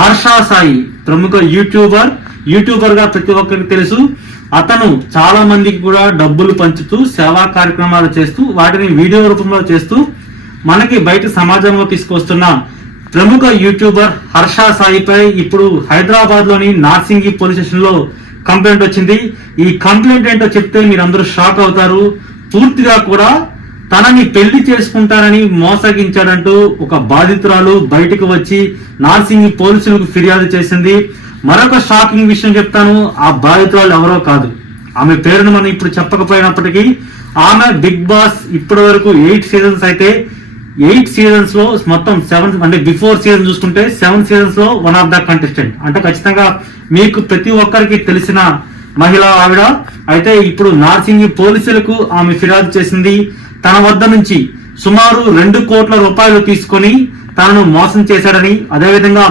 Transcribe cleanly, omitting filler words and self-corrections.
హర్ష సాయి ప్రముఖ యూట్యూబర్ గా ప్రతి ఒక్కరికి తెలుసు. అతను చాలా మందికి కూడా డబ్బులు పంచుతూ సేవా కార్యక్రమాలు చేస్తూ వాటిని వీడియో రూపంలో చేస్తూ మనకి బయట సమాజంలో తీసుకొస్తున్న ప్రముఖ యూట్యూబర్ హర్ష సాయిపై ఇప్పుడు హైదరాబాద్ లోని నార్సింగి పోలీస్ స్టేషన్ లో కంప్లైంట్ వచ్చింది. ఈ కంప్లైంట్ ఏంటో చెప్తే మీరందరూ షాక్ అవుతారు. పూర్తిగా కూడా తనని పెళ్లి చేసుకుంటారని మోసగించాడంటూ ఒక బాధితురాలు బయటకు వచ్చి నార్సింగి పోలీసులకు ఫిర్యాదు చేసింది. మరొక షాకింగ్ విషయం చెప్తాను. ఆ బాధితురాలు ఎవరో కాదు, ఆమె పేరును మనం ఇప్పుడు చెప్పకపోయినప్పటికీ ఆమె బిగ్ బాస్ ఇప్పటి వరకు 8 సీజన్స్ అయితే 8 సీజన్స్ లో మొత్తం 7 అంటే బిఫోర్ సీజన్ చూసుకుంటే 7 సీజన్స్ లో వన్ ఆఫ్ ద కంటెస్టెంట్. అంటే ఖచ్చితంగా మీకు ప్రతి ఒక్కరికి తెలిసిన మహిళ ఆవిడ. అయితే ఇప్పుడు నార్సింగి పోలీసులకు ఆమె ఫిర్యాదు చేసింది. తన వద్ద నుంచి సుమారు 2 కోట్ల రూపాయలు తీసుకొని తనను మోసం చేశాడని, అదేవిధంగా